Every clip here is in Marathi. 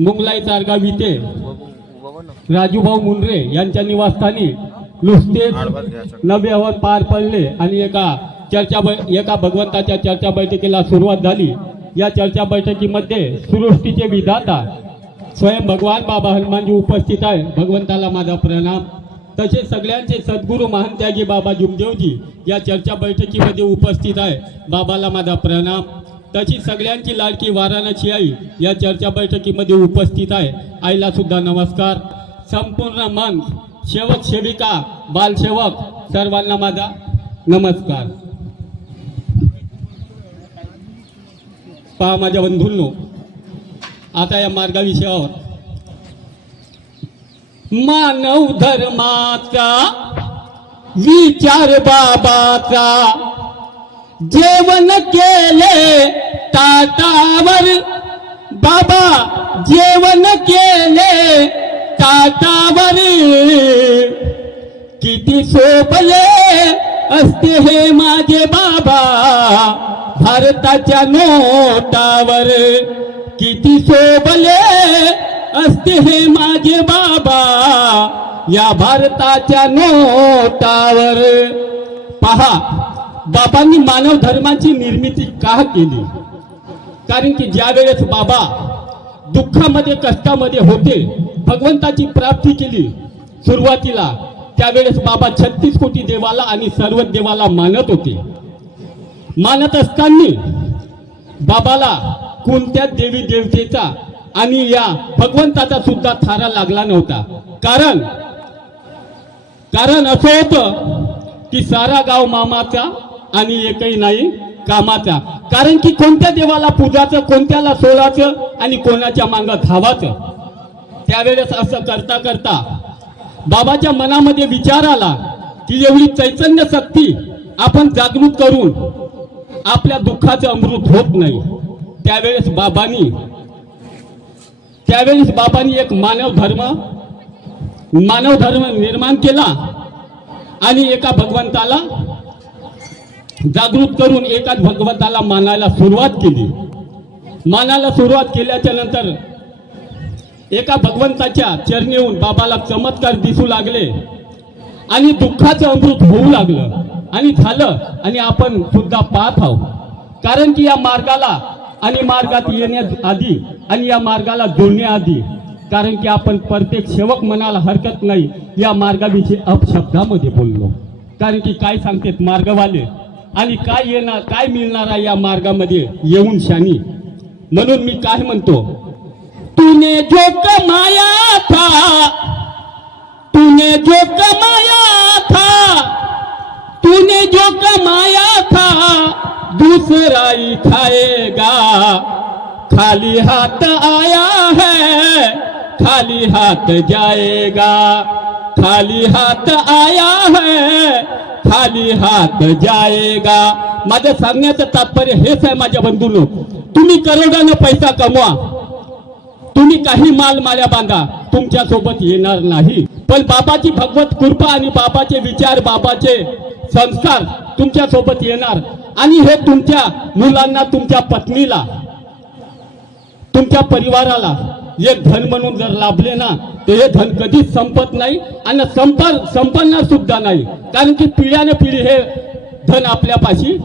मुंगलाई चारगाव इथे राजूभाऊ मुंडरे यांच्या निवासस्थानी नुसतेच नवे पार पडले आणि एका चर्चा बै- एका भगवंताच्या चर्चा बैठकीला सुरुवात झाली. या चर्चा बैठकीमध्ये सृष्टीचे विधाता स्वयं भगवान बाबा हनुमानजी उपस्थित आहे भगवंताला माझा प्रणाम. तसेच सगळ्यांचे सद्गुरू महान त्यागी बाबा जुमदेवजी या चर्चा बैठकीमध्ये उपस्थित आहे बाबाला माझा प्रणाम. तशी सगळ्यांची लाडकी वाराणसी आई या चर्चा बैठकीमध्ये उपस्थित आहे. आईला सुद्धा नमस्कार. संपूर्ण मन सेवक सेविका बालसेवक सर्वांना माझा नमस्कार. पहा माझ्या बंधूंनो आता या मार्गाविषयावर. मानव धर्माचा विचार बाबाचा जेवण केले ताटावर. बाबा जेवण केले ताटावर. किती सोपले असते हे माझे बाबा भारताच्या नोटावर. किती शोभले असते हे माझे बाबा या भारताच्या नोटावर. पहा बाबांनी मानव धर्माची निर्मिती का केली? कारण की ज्या वेळेस बाबा दुःखामध्ये कष्टामध्ये होते भगवंताची प्राप्ती केली सुरुवातीला त्यावेळेस बाबा छत्तीस कोटी देवाला आणि सर्व देवाला मानत होते. मानत असताना बाबाला कोणत्या देवी देवतेचा आणि या भगवंताचा सुद्धा थारा लागला नव्हता. कारण कारण असं होतं की सारा गाव मामाचा आणि एकही नाही कामाचा. कारण की कोणत्या देवाला पूजाचं कोणत्याला सोडायचं आणि कोणाच्या मागं धावाचं? त्यावेळेस असं करता करता बाबाच्या मनामध्ये विचार आला की एवढी चैतन्य शक्ती आपण जागृत करून आपल्या दुःखाचं अमृत होत नाही. त्यावेळेस बाबांनी त्यावेळेस बाबांनी एक मानव धर्म मानव धर्म निर्माण केला आणि एका भगवंताला जागृत करून एकाच भगवंताला मानायला सुरुवात केली. मानायला सुरुवात केल्याच्यानंतर एका भगवंताच्या चरणी येऊन बाबाला चमत्कार दिसू लागले आणि दुःखाचं अमृत होऊ लागलं आणि झालं आणि आपण सुद्धा पाहत आहोत. कारण की या मार्गाला आणि मार्गात येण्या आधी आणि या मार्गाला जोडण्याआधी कारण की आपण प्रत्येक सेवक मनाला हरकत नाही या मार्गाविषयी अपशब्दामध्ये बोललो. कारण की काय सांगतात मार्गवाले? आणि काय येणार काय मिळणार आहे या मार्गामध्ये? येऊन शानी. म्हणून मी काय म्हणतो? तूने जो कमाया था तूने जो कमाया था तूने जो कमाया था दूसरा ही खाएगा। खाली हाथ आया है खाली हाथ जाएगा। खाली हात आया है खाली हात जाएगा। माझं सांगण्याचं तात्पर्य हेच आहे माझ्या बंधूंनो. तुम्ही करोडानं पैसा कमवा. तुम्ही काही माल माल्या बांधा. तुमच्यासोबत येणार नाही. पण बाबाची भगवत कृपा आणि बाबाचे विचार बाबाचे संस्कार तुमच्यासोबत येणार. आणि हे तुमच्या मुलांना तुमच्या पत्नीला तुमच्या परिवाराला एक धन म्हणून जर लाभले ना तर हे धन कधीच संपत नाही आणि संप संपणार सुद्धा नाही. कारण की पिढ्याने पिढी हे धन आपल्यापाशी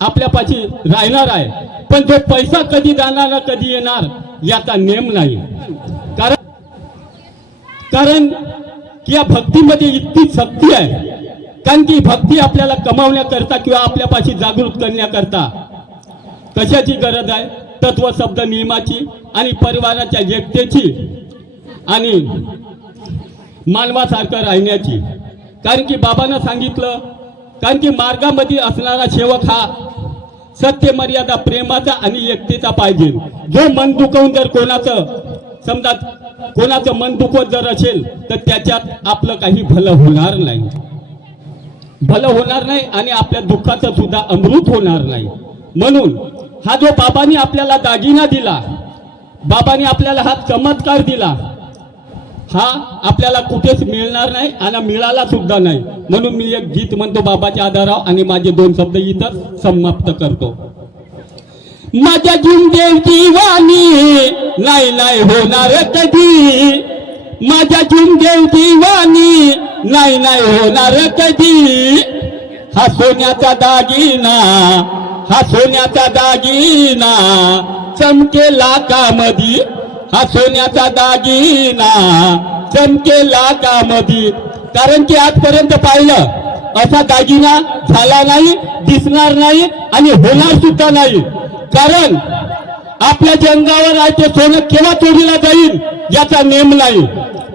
आपल्यापाशी राहणार आहे. पण जो पैसा कधी जाणार ना कधी येणार याचा नेम नाही. कारण कारण की या भक्तीमध्ये इतकी शक्ती आहे. कारण की भक्ती आपल्याला कमावण्याकरता किंवा आपल्यापाशी जागृत करण्याकरता कशाची गरज आहे? तत्व शब्द नियमाची आणि परिवाराच्या एकतेची आणि मानवासारखं राहण्याची. कारण की बाबानं सांगितलं कारण की मार्गामध्ये असणारा सेवक हा सत्य मर्यादा प्रेमाचा आणि एकतेचा पाहिजे. जो मन दुखवून जर कोणाचं समजा कोणाचं मन दुखवत जर असेल तर त्याच्यात आपलं काही भलं होणार नाही. भलं होणार नाही आणि आपल्या दुःखाचं सुद्धा अमृत होणार नाही. म्हणून हा जो बाबांनी आपल्याला दागिना दिला बाबांनी आपल्याला हा चमत्कार दिला हा आपल्याला कुठेच मिळणार नाही आणि मिळाला सुद्धा नाही. म्हणून मी एक गीत म्हणतो बाबाच्या आधारावर आणि माझे दोन शब्द इथं समाप्त करतो. माझ्या जिंदेव वाणी नाही नाही होणार कधी. माझ्या जिंगेल वाणी नाही नाही होणार कधी. हा सोन्याचा दागिना हा सोन्याचा दागिना चमके मधी हा सोन्याचा दागिना चमके मधी कारण की आजपर्यंत पाहिलं असा दागिना झाला नाही दिसणार नाही आणि होणार सुद्धा नाही. कारण आपल्या जंगावर आहे ते सोनं केव्हा चोरीला जाईल याचा नेम नाही.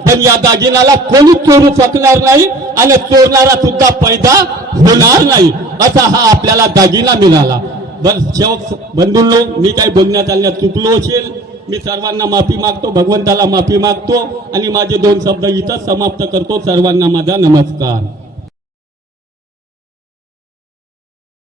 पण या दागिन्याला कोणी चोरू शकणार नाही आणि चोरणारा सुद्धा पैदा होणार नाही. असा हा आपल्याला दागिना मिळाला. बस शेवट बंधूंनो मी काही बोलण्यात आल्या चुकलो असेल. मी सर्वांना माफी मागतो भगवंताला माफी मागतो आणि माझे दोन शब्द इथंच समाप्त करतो. सर्वांना माझा नमस्कार.